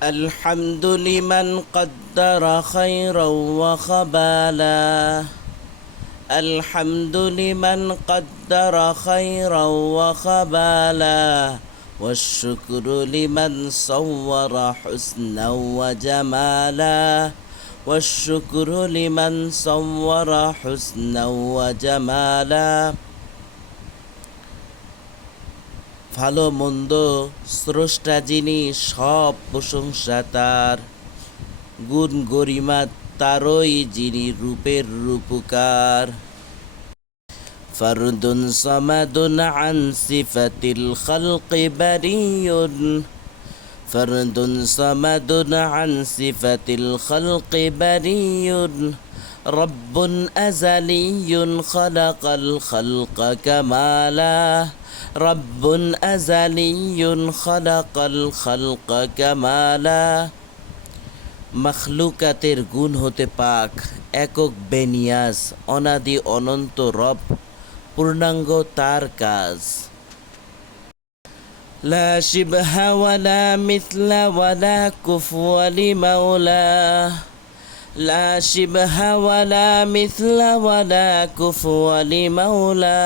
الحمد لمن قدر خيرا وخبالا الحمد لمن قدر خيرا وخبالا والشكر لمن صور حسنا وجمالا والشكر لمن صور حسنا وجمالا ভালো মন্দ স্রষ্টা যিনি, সব প্রশংসা তার। গুণ গরিমা তারই যিনি, রূপের রূপকার। ফরদুন সামাদুন আন সিফাতিল খালকি বারিয়ুন ফরদুন সামাদুন আন সিফাতিল খালকি বারিয়ুন রব্বুন আযালিয়ুন খালাকাল খালকা কামালা রব্বুন আযালিয়ুন খালাকাল খালকা কামালা। মখলুকাতের গুণ হতে পাক, একক বেনিয়াজ, অনাদি অনন্ত রব, পূর্ণাঙ্গ তার কাজ। লা শিবহা ওয়ালা মিথলা ওয়ালা কুফুয়া লিমাওলা লা শিবহা ওয়ালা মিথলা ওয়ালা কুফুয়া লিমাওলা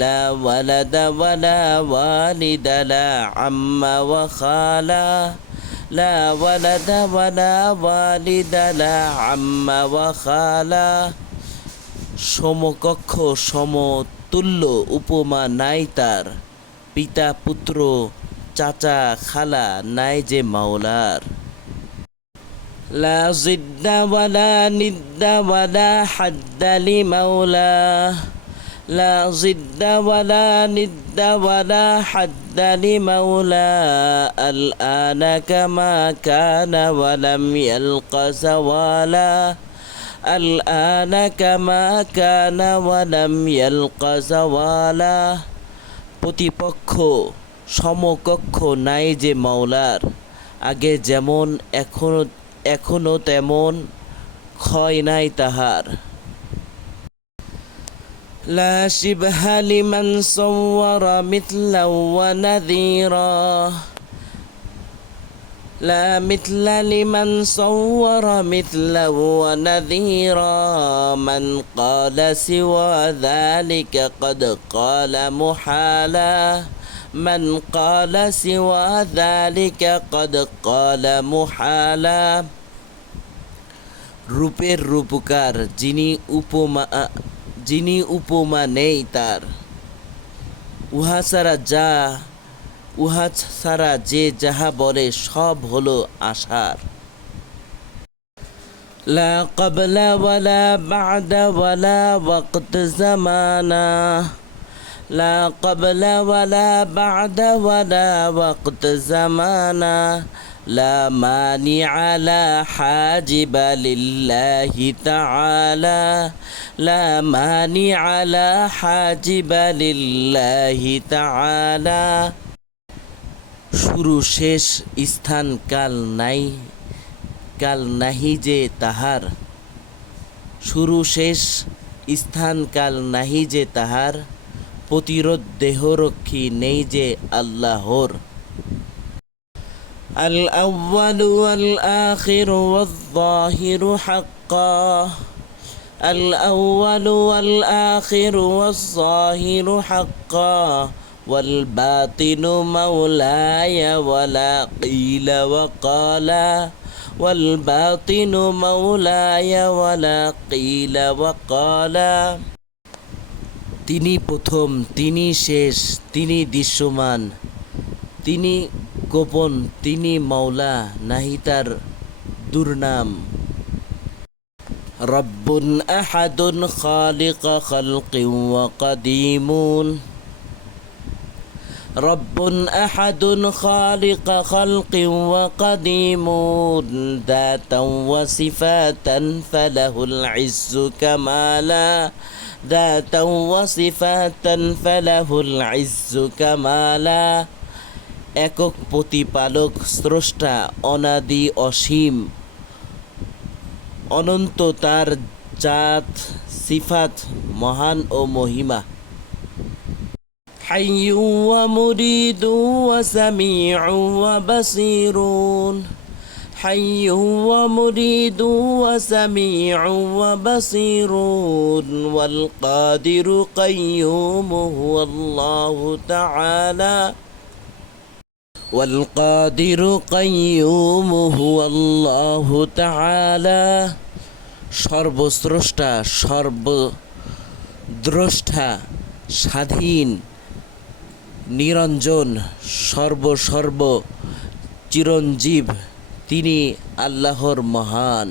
লা ওয়ালাদা ওয়ালা ওয়ালিদা লা আম্মা ওয়া খালা লা ওয়ালাদা ওয়ালা ওয়ালিদা লা আম্মা ওয়া খালা। সমকক্ষ সমতুল্য উপমা নাই তার, পিতা পুত্র চাচা খালা নাই যে মাওলার। লা জিদ্দা ওয়ালা নিদ্দা ওয়ালা হাদ্দা লিমাওলা লা জিদ্দা ওয়ালা নিদ্দা ওয়ালা হাদ্দা লিমাওলা আল আনা কামা কানা ওয়ালাম ইয়ালকা যাওয়ালা আল আনা কামা কানা ওয়ালাম ইয়ালকা যাওয়ালা। প্রতিপক্ষ সমকক্ষ নাই যে মাওলার, আগে যেমন এখনো তেমন, ক্ষয় নাই তাহার। লা শিবহা লিমান সাওয়ারা মিথলা ওয়া নাযীরা লা মিথলা লিমান সাওয়ারা মিথলা ওয়া নাযীরা মান ক্বালা সিওয়া যালিকা ক্বাদ ক্বালা মুহালা মান ক্বালা সিওয়া যালিকা ক্বাদ ক্বালা মুহালা। রূপের রূপকার যিনি উপমা নেই তার, উহা ছাড়া যে যাহা বলে সব হলো আশার। লা ক্বাবলা ওয়ালা বা'দা ওয়ালা ওয়াক্ত জামানা লা ক্বাবলা ওয়ালা বা'দা ওয়ালা ওয়াক্ত জামানা লা মানিআ লা হাজিবা লিল্লাহি তাআলা লা মানিআ লা হাজিবা লিল্লাহি তাআলা। শুরু শেষ স্থান কাল নাহি যে তাহার শুরু শেষ স্থান কাল নাহি যে তাহার প্রতিরোধ দেহরক্ষী নেই যে আল্লাহর। আল আউয়ালু ওয়াল আখিরু ওয়াজ যাহিরু হাক্কা আল আউয়ালু ওয়াল আখিরু ওয়াজ যাহিরু হাক্কা ওয়াল বাতিনু মাওলায়া ওয়ালা কিলা ওয়া ক্বালা ওয়াল বাতিনু মাওলায়া ওয়ালা কিলা ওয়া ক্বালা। তিনি প্রথম, তিনি শেষ, তিনি দৃশ্যমান, তিনি গোপন, তিনি মাওলা, নাহি তার দুর্নাম। রব্বুন আহাদুন খালিকা খালকিন ওয়া কাদিমুন রব্বুন আহাদুন খালিকা খালকিন ওয়া কাদিমুন যাতান ওয়া সিফাতান ফালাহুল ইজ্জু কামালা যাতান ওয়া সিফাতান ফালাহুল ইজ্জু কামালা। একক প্রতিপালক স্রষ্টা, অনাদি অসীম, অনন্ত তার জাত সিফাত, মহান ও মহিমা। حي ومريد وسميع وبصير حي ومريد وسميع وبصير والقادر قيوم هو الله تعالى والقادر قيوم هو الله تعالى সর্বস্রষ্টা সর্বদ্রষ্টা স্বাধীন নিরঞ্জন সর্ব চিরঞ্জীব তিনি আল্লাহর মহান।